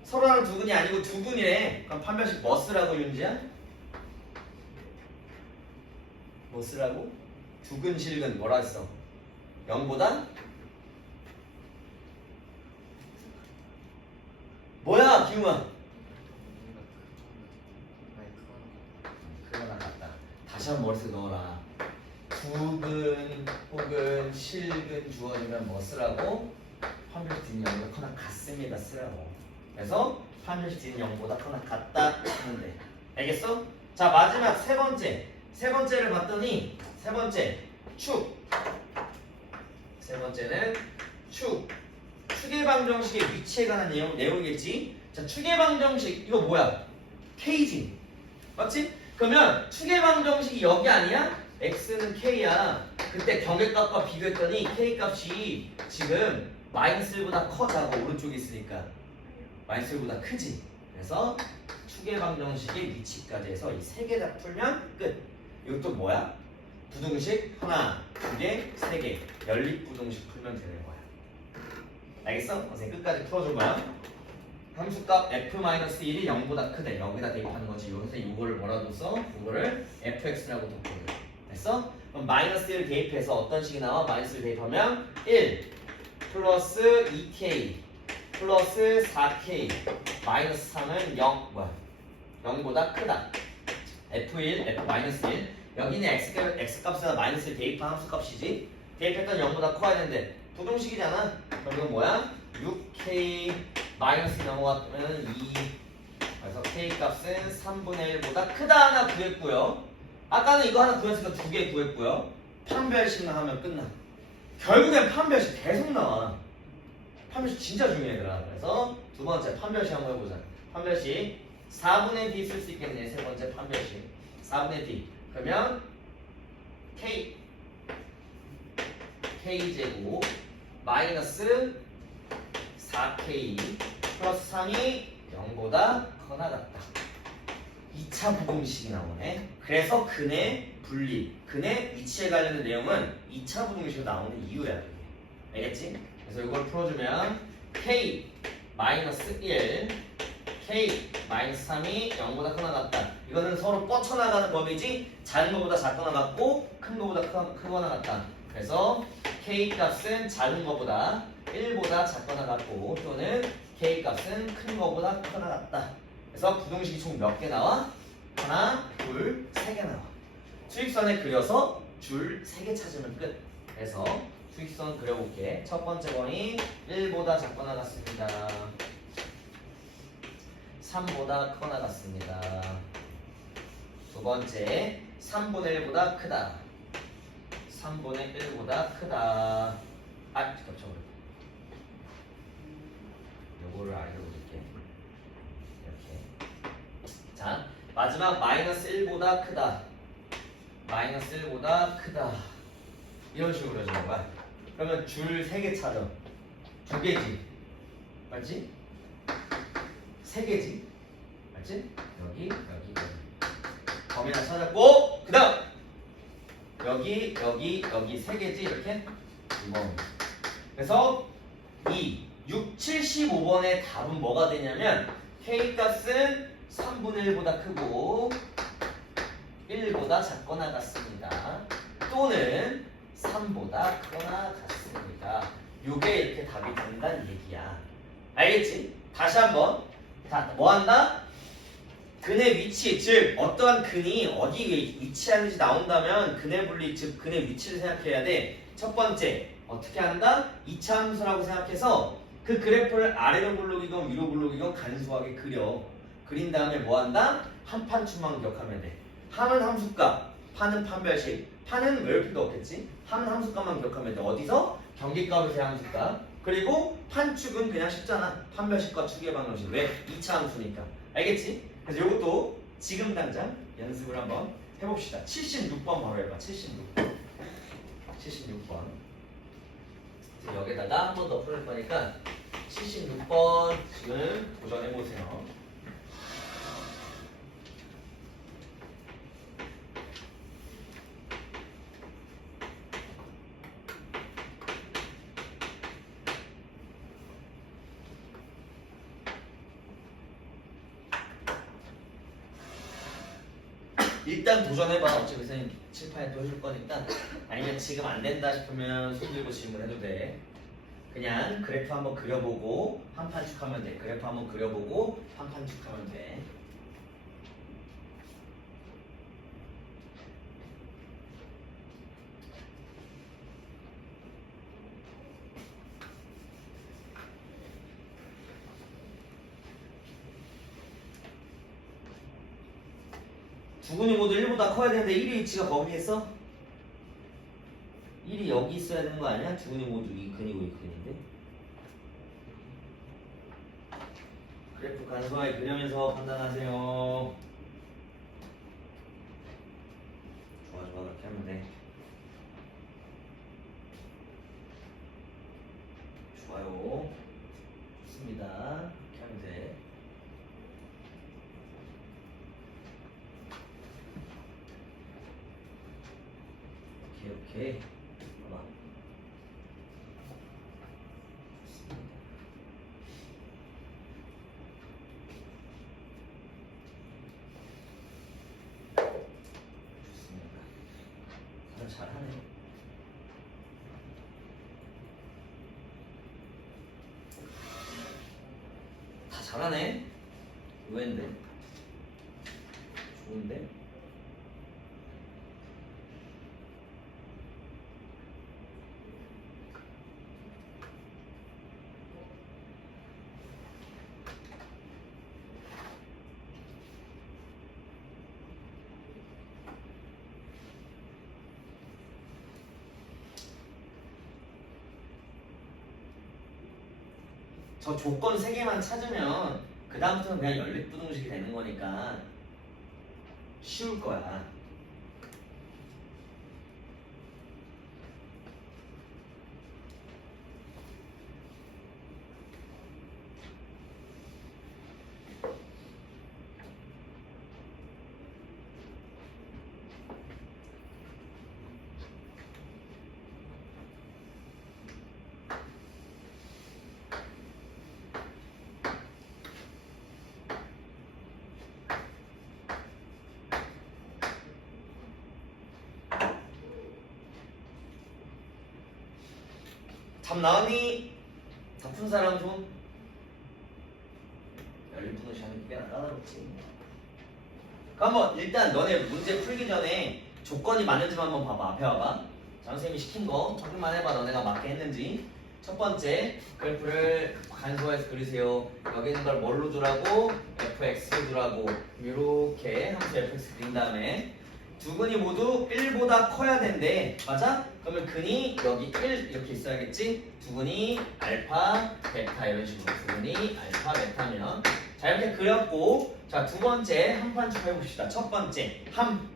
서로 다른 두근이 아니고 두근이래. 그럼 판별식 뭐 쓰라고 윤지야? 뭐 쓰라고? 두근 실근 뭐라 했어? 0보다? 뭐야 기웅아? 그거나 같다. 다시 한번 머릿속에 넣어라. 두근 혹은 실근 주어지면 뭐 쓰라고? 판별식 D는 0보다 커나 같습니다 쓰라고. 그래서 판별식 D는 0보다 커나 같다 하면 돼. 알겠어? 자 마지막 세 번째를 봤더니 세 번째는 축의 방정식의 위치에 관한 내용이겠지? 자 축의 방정식 이거 뭐야? K지 맞지? 그러면 축의 방정식이 여기 아니야? x는 k야. 그때 경계값과 비교했더니 k값이 지금 마이너스 1보다 커. 자고 오른쪽에 있으니까 마이너스 1보다 크지. 그래서 축의 방정식의 위치까지 해서 이 세 개 다 풀면 끝. 이것도 뭐야? 부등식 하나, 두 개, 세 개 연립부등식 풀면 되는 거야. 알겠어? 선생님 끝까지 풀어줄 거야. 함수값 f-1이 0보다 크대. 여기다 대입하는 거지. 여기서 이거를 뭐라 줬어? 이거를 fx라고 뒀거든. 됐어? 그럼 마이너스 1을 대입해서 어떤 식이 나와? 마이너스 1 대입하면 1 플러스 2k 플러스 4k 마이너스 3은 0보다 크다. f1, f-1 여기는 x값에다 마이너스 1 대입한 함수값이지. 대입했던 0보다 커야 되는데 부등식이잖아. 그럼 이건 뭐야? 6k 마이너스 넘어갔으면 2. 그래서 k 값은 3분의 1보다 크다 하나 구했고요. 아까는 이거 하나 구했으니까 2개 구했고요. 판별식만 하면 끝나. 결국엔 판별식 계속 나와. 판별식 진짜 중요해 얘들아. 그래서 두 번째 판별식 한번 해보자. 판별식 4분의 d 쓸 수 있겠네. 세 번째 판별식 4분의 d. 그러면 k제곱 마이너스 4k 플러스 3이 0보다 커나 같다. 2차 부등식이 나오네. 그래서 근의 분리, 근의 위치에 관련된 내용은 2차 부등식으로 나오는 이유야. 알겠지? 그래서 이걸 풀어주면 k 마이너스 1 k 마이너스 3이 0보다 크거나 같다. 이거는 서로 뻗쳐나가는 범위지 작은 거보다 작거나 같고 큰 거보다 크거나 같다. 그래서 k 값은 작은 거보다 1보다 작거나 같고 또는 k 값은 큰 거보다 크거나 같다. 그래서 부등식이 총 몇 개 나와? 하나, 둘, 세 개 나와. 수직선에 그려서 줄 3개 찾으면 끝. 그래서 수직선 그려볼게. 첫 번째 번이 1보다 작거나 같습니다. 3보다 크거나 같습니다. 두 번째 3분의 1보다 크다. 3분의 1보다 크다. 겹쳐버려. 요거를 알려드릴게. 이렇게. 자, 마지막 마이너스 1보다 크다. 마이너스 1보다 크다. 이런 식으로 해주는 거야. 그러면 줄 3개 찾아. 2개지. 맞지? 3개지. 맞지? 여기. 범위 하나 찾았고, 그 다음! 여기 3개지. 이렇게. 2번. 그래서 6, 75번의 답은 뭐가 되냐면, K 값은 3분의 1보다 크고, 1보다 작거나 같습니다. 또는 3보다 크거나 같습니다. 요게 이렇게 답이 된다는 얘기야. 알겠지? 다시 한번. 자, 뭐 한다? 근의 위치, 즉 어떠한 근이 어디에 위치하는지 나온다면 근의 분리, 즉 근의 위치를 생각해야 돼. 첫 번째, 어떻게 한다? 2차 함수라고 생각해서 그 그래프를 아래로 굴러기건 위로 굴러기건 간소하게 그려. 그린 다음에 뭐 한다? 한 판축만 기억하면 돼. 함은 함수값, 판은 판별식. 판은 외울 필요 없겠지? 함은 함수값만 기억하면 돼. 어디서? 경계값에서 함수값. 그리고 판축은 그냥 쉽잖아. 판별식과 축의 방정식. 왜? 2차 함수니까. 알겠지? 그래서 이것도 지금 당장 연습을 한번 해봅시다. 76번 바로 해봐. 76번. 여기다가 한 번 더 풀을 거니까 76번 지금 도전해보세요. 일단 도전해봐. 어차피 선생님 칠판에 또 해줄 거니까. 아니면 지금 안 된다 싶으면 손 들고 질문해도 돼. 그냥 그래프 한번 그려보고 한 판축 하면 돼. 그래프 한번 그려보고 한 판축 하면 돼. 두 근이 모두 1보다 커야 되는데 1의 위치가 거기에 있어? 1이 여기 있어야 되는 거 아니야? 두 근이 모두 이 근이고 이 근인데. 그래프 간소하게 그리면서 판단하세요. 좋아 그렇게 하면 돼. 좋아요. 좋습니다. 그렇게 하면 돼. 오케이. 봐봐. 좋습니다. 잘하네. 다 잘하네. 의외인데. 좋은데. 저 조건 3개만 찾으면 그 다음부터는 그냥 연립부등식이 되는 거니까 쉬울 거야. 답 나왔니? 답 푼 사람 손? 연립부등식 하는 게 꽤나 까다롭지. 그럼 한번 일단 너네 문제 풀기 전에 조건이 맞는지 한번 봐봐. 앞에 와봐. 장선생님이 시킨 거 확인만 해봐. 너네가 맞게 했는지. 첫 번째 그래프를 간소화해서 그리세요. 여기 있는 걸 뭘로 주라고? fx 주라고. 이렇게 함수 fx 그린 다음에 두 근이 모두 1보다 커야 된대. 맞아? 그러면 근이 여기 1 이렇게 있어야겠지? 두 근이 알파, 베타 이런 식으로 두 근이 알파, 베타면 자 이렇게 그렸고 자 두 번째 한 판 쭉 해봅시다. 첫 번째 함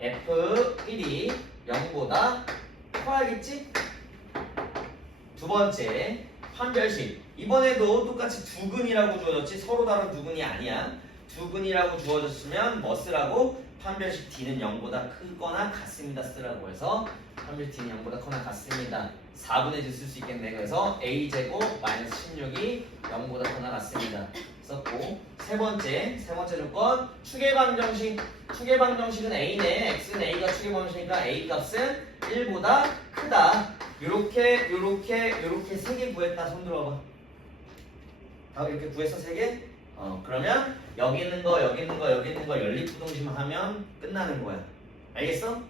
F1이 0보다 커야겠지? 두 번째 판별식 이번에도 똑같이 두 근이라고 주어졌지 서로 다른 두 근이 아니야. 두 근이라고 주어졌으면 뭐 쓰라고? 판별식 D는 0보다 크거나 같습니다 쓰라고 해서 판별식 D는 0보다 크거나 같습니다 4분의 1 쓸 수 있겠네. 그래서 A제곱 마이너스 16이 0보다 크거나 같습니다 썼고 세 번째 조건 추계방정식 추계방정식은 A네 X는 A가 추계방정식이니까 A 값은 1보다 크다 요렇게 3개 구했다. 손 들어봐. 다 이렇게 구했어 3개? 그러면 여기 있는 거 연립부등식만 하면 끝나는 거야. 알겠어?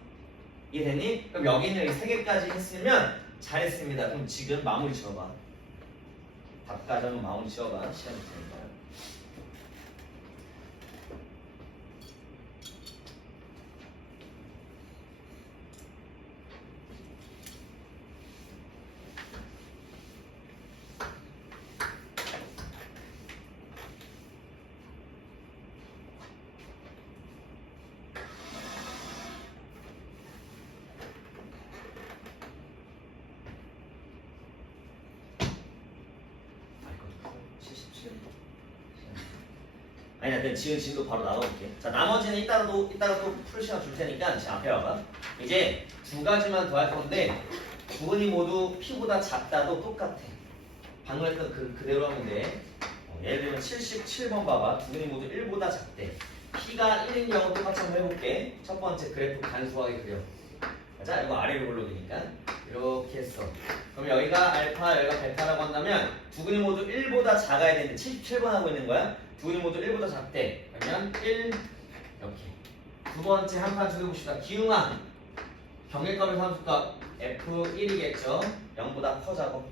이해됐니? 그럼 여기 있는 3개까지 했으면 잘했습니다. 그럼 지금 마무리 지어봐. 답까지 한번 마무리 지어봐. 시간 있으니까. 아니 나 지금도 바로 나가볼게. 자 나머지는 이따가 또 풀 시간 줄 테니까 지금 앞에 와봐. 이제 두 가지만 더 할 건데 두 근이 모두 P보다 작다도 똑같아. 방금 했던 그대로 하면 돼. 예를 들면 77번 봐봐. 두 근이 모두 1보다 작대. P가 1인 경우 똑같이 한번 해볼게. 첫 번째 그래프 간소하게 그려. 자 이거 아래로 올라오니까 이렇게 했어. 그럼 여기가 알파 여기가 베타라고 한다면 두 근이 모두 1보다 작아야 되는데 77번 하고 있는 거야. 두 근이 모두 1보다 작대. 그러면 1 이렇게. 두 번째 한 판 두드봅시다. 기웅아 경계값의 함수값 F1이겠죠. 0보다 커 작업.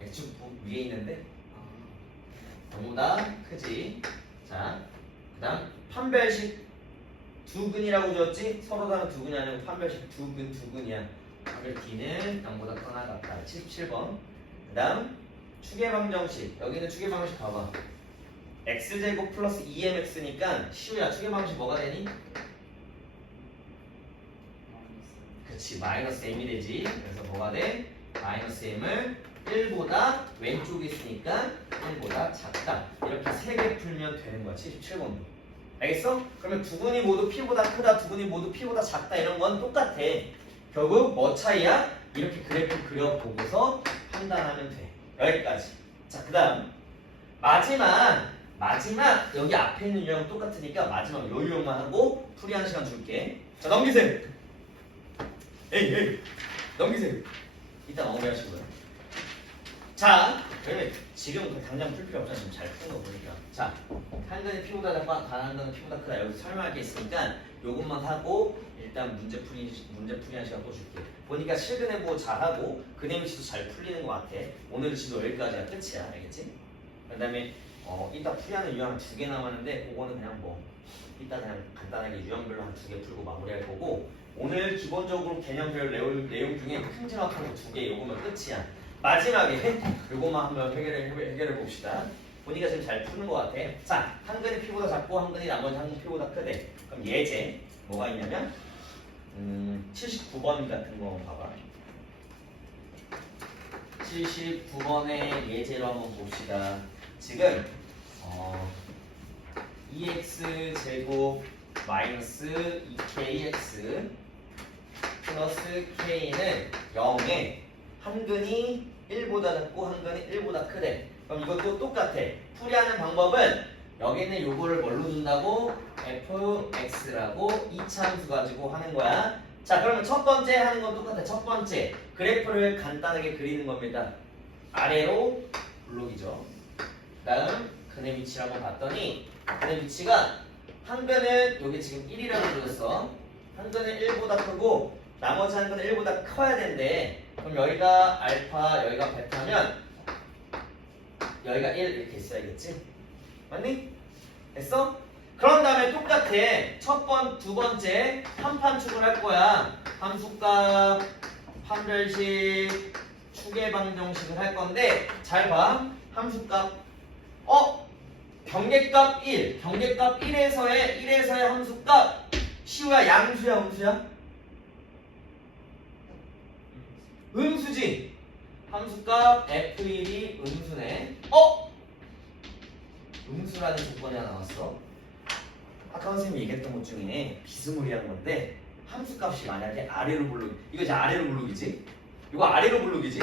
X축 위에 있는데 0보다 크지. 자 그다음 판별식 두 근이라고 줬지? 서로 다른 두 근이 아니고 판별식 두 근이야. 판별 D는 0보다 크거나 같다. 77번. 그 다음 추계방정식. 여기는 추계방정식 봐봐. X제곱 플러스 2mx니까 시우야 추계방정식 뭐가 되니? 그치 마이너스 m이 되지. 그래서 뭐가 돼? 마이너스 m을 1보다 왼쪽에 있으니까 1보다 작다. 이렇게 3개 풀면 되는 거야. 77번도. 알겠어? 그러면 두 근이 모두 P보다 크다, 두 근이 모두 P보다 작다 이런 건 똑같아. 결국 뭐 차이야? 이렇게 그래프 그려보고서 판단하면 돼. 여기까지. 자, 그 다음 마지막 여기 앞에 있는 유형 똑같으니까 마지막 요 유형만 하고 풀이하는 시간 줄게. 자, 넘기세요. 에이 넘기세요. 이따 마무리하시고요. 자, 그러면 지금 당장 풀 필요 없잖아. 지금 잘 푸는 거 보니까. 자, 한 근이 P보다 작다, 다른 근은 P보다 크다. 여기서 설명할 게 있으니까 요것만 하고 일단 문제 풀이한 시간 또 줄게. 보니까 실근해보고 잘하고 근해 위치도 잘 풀리는 것 같아. 오늘 지도 여기까지가 끝이야. 알겠지? 그 다음에 이따 풀이하는 유형 2개 남았는데 그거는 그냥 뭐 이따 그냥 간단하게 유형별로 한 2개 풀고 마무리할 거고 오늘 기본적으로 개념별 내용 중에 큼지막한 거 2개 요거면 끝이야. 마지막에 요것만 한번 해결해 봅시다. 보니까 지금 잘 푸는 것 같아. 자, 한 근이 P보다 작고 한 근이 나머지 한 근 P보다 크대. 그럼 예제 뭐가 있냐면 79번 같은 거 봐봐. 79번의 예제로 한번 봅시다. 지금 2x 제곱 마이너스 2kx 플러스 k는 0에 한 근이 1보다 작고 한 근이 1보다 크대. 그럼 이것도 똑같아. 풀이하는 방법은 여기 있는 요거를 뭘로 준다고? fx라고 이차함수 가지고 하는 거야. 자, 그러면 첫 번째 하는 건 똑같아. 첫 번째 그래프를 간단하게 그리는 겁니다. 아래로 블록이죠. 다음 근의 위치를 한번 봤더니 근의 위치가 한 근은 여기 지금 1이라고 그렸어. 한 근은 1보다 크고 나머지 한 근은 1보다 커야 된대. 그럼 여기가 알파, 여기가 베타면 여기가 1 이렇게 있어야겠지? 맞니? 됐어? 그런 다음에 똑같아. 두 번째 한판축을 할 거야. 함수값, 판별식, 추계방정식을 할 건데 잘 봐. 함수값 경계값 1. 경계값 1에서의 함수값 시우야 양수야 음수야? 음수지. 함수값 f1이 음수네. 음수라는 조건이 하나 나왔어. 아까 선생님이 얘기했던 것 중에 비스무리한 건데 함수값이 만약에 아래로 블록, 이거 이제 아래로 블록이지? 이거 아래로 블록이지?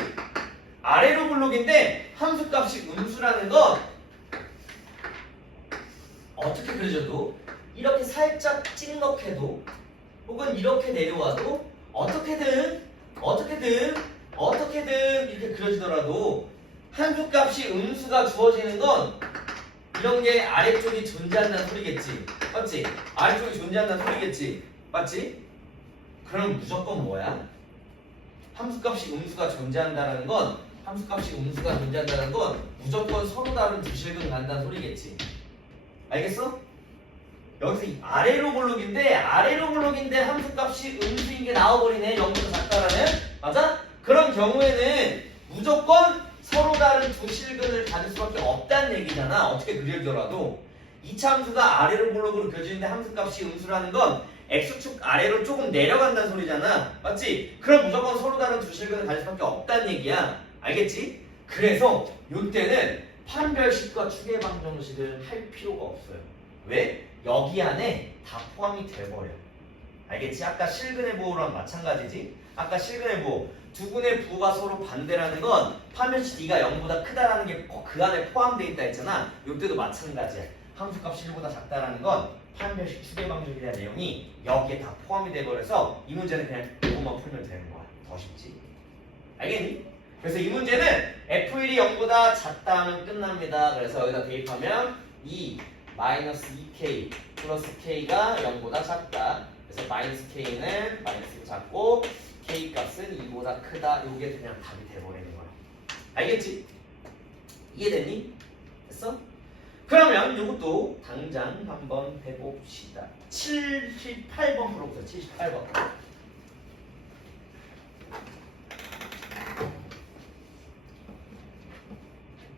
아래로 블록인데 함수값이 음수라는 건 어떻게 그려져도 이렇게 살짝 찍먹해도 혹은 이렇게 내려와도 어떻게든 이렇게 그려지더라도 함수값이 음수가 주어지는 건 이런 게 아래쪽이 존재한다는 소리겠지. 맞지? 아래쪽이 존재한다는 소리겠지. 맞지? 그럼 무조건 뭐야? 함수값이 음수가 존재한다는 건 무조건 서로 다른 두 실근 간다는 소리겠지. 알겠어? 여기서 이 아래로 블록인데 함수값이 음수인 게 나와버리네. 0보다 작다라는. 맞아? 그런 경우에는 무조건 서로 다른 두 실근을 가질 수밖에 없다는 얘기잖아. 어떻게 그리더라도 2차 함수가 아래로 블록으로 그려지는데 함수값이 음수라는 건 x축 아래로 조금 내려간다는 소리잖아. 맞지? 그럼 무조건 서로 다른 두 실근을 가질 수밖에 없다는 얘기야. 알겠지? 그래서 이때는 판별식과 추계방정식을 할 필요가 없어요. 왜? 여기 안에 다 포함이 돼버려. 알겠지? 아까 실근의 부호랑 마찬가지지? 아까 실근의 부호 두 근의 부호가 서로 반대라는 건 판별식 D가 0보다 크다라는 게 그 안에 포함되어 있다 했잖아. 이때도 마찬가지야. 함수값이 1보다 작다라는 건 판별식 추계방정식에 대한 내용이 여기에 다 포함이 돼버려서 이 문제는 그냥 이것만 풀면 되는 거야. 더 쉽지? 알겠니? 그래서 이 문제는 F1이 0보다 작다 하면 끝납니다. 그래서 여기다 대입하면 2 마이너스 2K 플러스 K가 0보다 작다. 그래서 마이너스 K는 마이너스가 작고 K 값은 2보다 크다. 이게 그냥 답이 돼버리는 거야. 알겠지? 이해됐니? 됐어? 그러면 이것도 당장 한번 해봅시다. 78번 풀어보세요. 78번.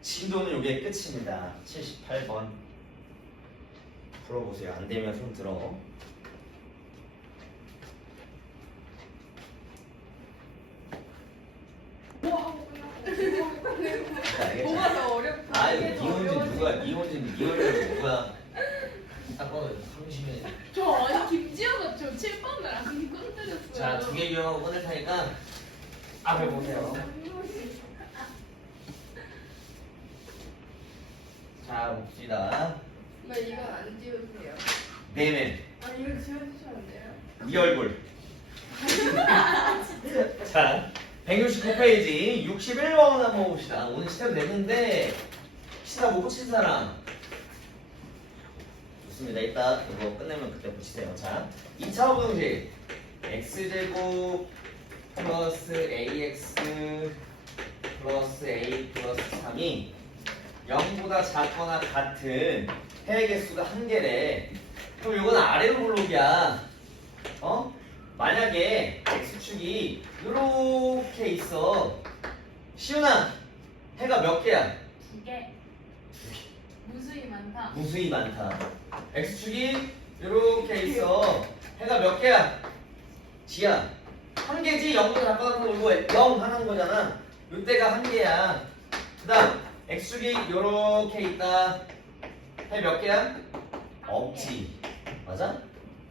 진도는 이게 끝입니다. 78번 풀어보세요. 안 되면 손 들어. 뭐가 더 어렵다. 아유, 이혼진 누가? 이혼진 누가? 딱 봐도 30년. 저 아니 김지호가 저 7번을 안 건드렸어요. 자, 두 개 이용하고 꺼낼 테니까 앞에 보세요. 자, 봅시다. 나 이건 안 지우세요. 네네. 아니 이거 지워주시면 안 돼요? 네 얼굴. 자, 169페이지 61번 한번 봅시다. 오늘 시간 냈는데 시간 못 붙인 사람. 좋습니다. 이따 이거 끝내면 그때 붙이세요. 자, 2차 부등식 x제곱 플러스 ax 플러스 a 플러스 3이 0보다 작거나 같은 해의 개수가 한 개래. 그럼 이건 아래로 블록이야. 만약에 x축이 이렇게 있어. 시윤아, 해가 몇 개야? 2개. 무수히 많다. 무수히 많다. x축이 이렇게 있어. 해가 몇 개야? 지야. 한 개지. 0보다 작거나 이거 0 하나인 거잖아. 이때가 한 개야. 그다음 x축이 이렇게 있다. 해 몇 개야? 없지. 맞아?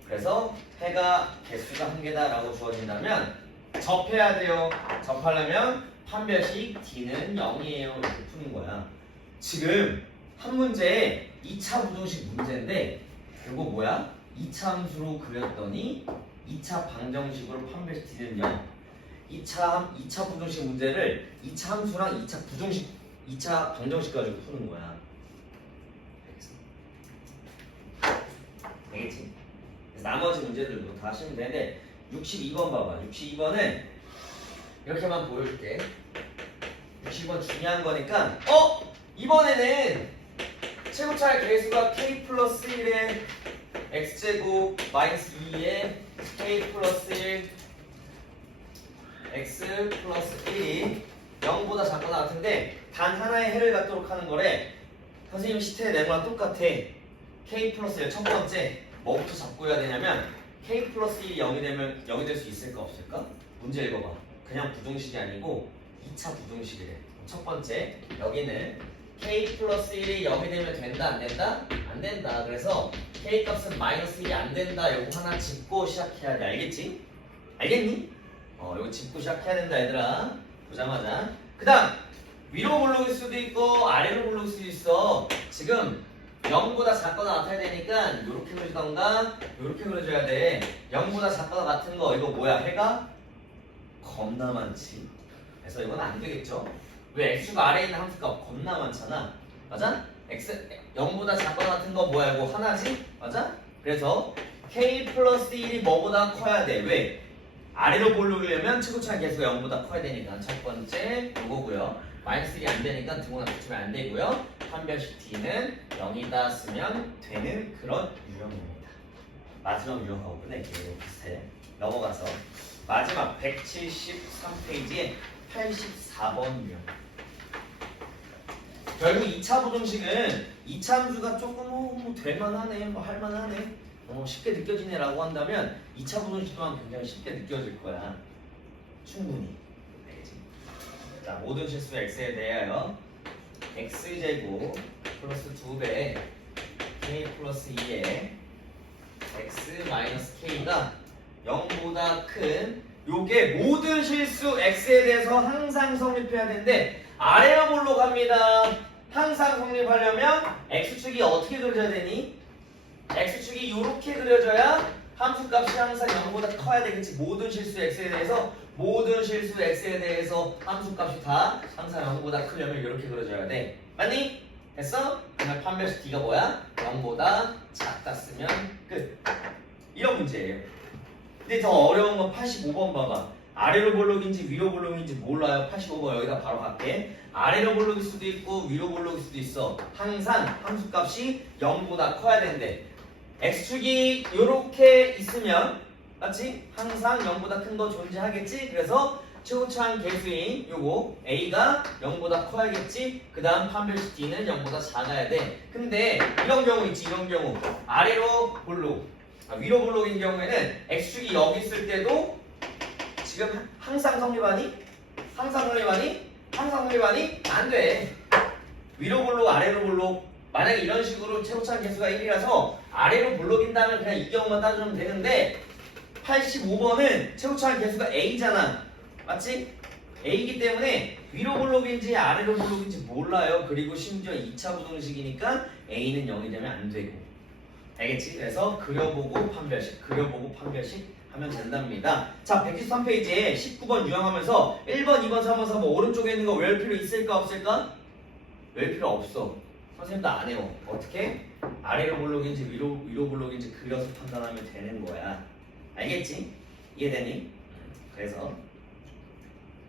그래서 해가 개수가 한 개다라고 주어진다면 접해야 돼요. 접하려면 판별식 d는 0이에요. 이렇게 푸는 거야. 지금 한 문제에 2차 부등식 문제인데 이거 뭐야? 2차 함수로 그렸더니 2차 방정식으로 판별식 d는 0. 2차 부등식 문제를 2차 함수랑 2차 부등식 2차 방정식 가지고 푸는 거야. 되겠지? 그래서 나머지 문제들도 다 하시면 되는데 62번 봐봐. 62번은 이렇게만 보여줄게. 60번 중요한 거니까 이번에는 최고차의 개수가 k 플러스 1에 x제곱 마이너스 2에 k 플러스 1 x 플러스 1이 0보다 작거나 같은데 단 하나의 해를 갖도록 하는 거래. 선생님 시태에 낸 거랑 똑같아. k 플러스 1 첫 번째 뭐부터 잡고 해야 되냐면 k 플러스 1이 0이 되면 0이 될 수 있을까 없을까? 문제 읽어봐. 그냥 부등식이 아니고 2차 부등식이래. 첫 번째 여기는 k 플러스 1이 0이 되면 된다 안 된다? 안 된다. 그래서 k 값은 마이너스 1이 안 된다. 이거 하나 짚고 시작해야 돼. 알겠지? 알겠니? 이거 짚고 시작해야 된다 얘들아. 보자마자 그 다음 위로 볼록일 수도 있고 아래로 볼록일 수도 있어. 지금 0보다 작거나 같아야 되니까 이렇게 그려주던가 이렇게 그려줘야 돼. 0보다 작거나 같은 거 이거 뭐야? 해가 겁나 많지. 그래서 이건 안 되겠죠. 왜? x가 아래에 있는 함수가 겁나 많잖아. 맞아? x 0보다 작거나 같은 거 뭐야? 이거 하나지? 맞아? 그래서 k 플러스 1이 뭐보다 커야 돼. 왜? 아래로 볼록이려면 최고차의 개수가 0보다 커야 되니까 첫 번째 요거고요. 마이너스 1이 안 되니까 등호나 붙이면 안 되고요. 판별식 d는 0이다 쓰면 되는 그런 유형입니다. 마지막 유형하고 끝낼게요. 비슷해. 넘어가서 마지막 173페이지에 84번 유형. 결국 2차 부등식은 2차 함수가 조금 될만하네, 할만하네, 쉽게 느껴지네라고 한다면 2차 부등식 또한 굉장히 쉽게 느껴질 거야. 충분히. 알겠지? 자, 모든 실수 x에 대하여 x제곱 플러스 2배 k 플러스 2에 x 마이너스 k가 0보다 큰 요게 모든 실수 x에 대해서 항상 성립해야 되는데 아래로 볼록 합니다. 항상 성립하려면 x축이 어떻게 그려져야 되니? x축이 이렇게 그려져야 함수값이 항상 0보다 커야 되겠지. 모든 실수 x에 대해서 함수값이 다 항상 0보다 크려면 이렇게 그려져야 돼. 맞니? 됐어? 그러면 판별식 d가 뭐야? 0보다 작다 쓰면 끝. 이런 문제예요. 근데 더 어려운 건 85번 봐봐. 아래로 볼록인지 위로 볼록인지 몰라요. 85번 여기다 바로 갈게. 아래로 볼록일 수도 있고 위로 볼록일 수도 있어. 항상 함수값이 0보다 커야 된대. x축이 이렇게 있으면 맞지? 항상 0보다 큰 거 존재하겠지? 그래서 최고차한 개수인 요거 a가 0보다 커야겠지? 그 다음 판별식 d는 0보다 작아야 돼. 근데 이런 경우 있지. 이런 경우 아래로 볼록 위로 볼록인 경우에는 x축이 여기 있을 때도 지금 항상 성립하니? 항상 성립하니? 안 돼. 위로 볼록 아래로 볼록 만약에 이런 식으로 최고차한 개수가 1이라서 아래로 볼록인다면 그냥 이 경우만 따져주면 되는데 85번은 최고차한 개수가 a잖아. 맞지? a이기 때문에 위로 볼록인지 아래로 볼록인지 몰라요. 그리고 심지어 2차 부등식이니까 a는 0이 되면 안 되고. 알겠지? 그래서 그려보고 판별식 하면 된답니다. 자, 123페이지에 19번 유형하면서 1번, 2번, 3번, 4번 오른쪽에 있는 거 외울 필요 있을까 없을까? 외울 필요 없어. 선생님도 안 해요. 어떻게? 아래로 볼록인지 위로 볼록인지 그려서 판단하면 되는 거야. 알겠지? 이해되니? 그래서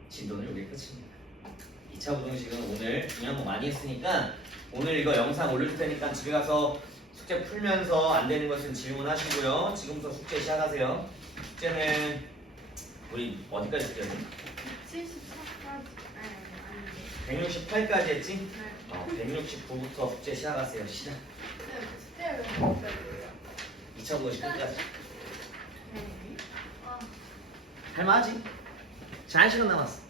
진도는 여기 끝입니다. 2차 부등식은 오늘 중요한 거 많이 했으니까 오늘 이거 영상 올릴 테니까 집에 가서 숙제 풀면서 안 되는 것은 질문하시고요. 지금부터 숙제 시작하세요. 숙제는 우리 어디까지 숙제하지? 74까지. 168까지 했지? 네. 169부터 숙제 시작하세요. 시작. 네, 숙제를 했어요. 2차 부동식 끝까지. 네. 아. 할만하지? 자, 1시간 남았어.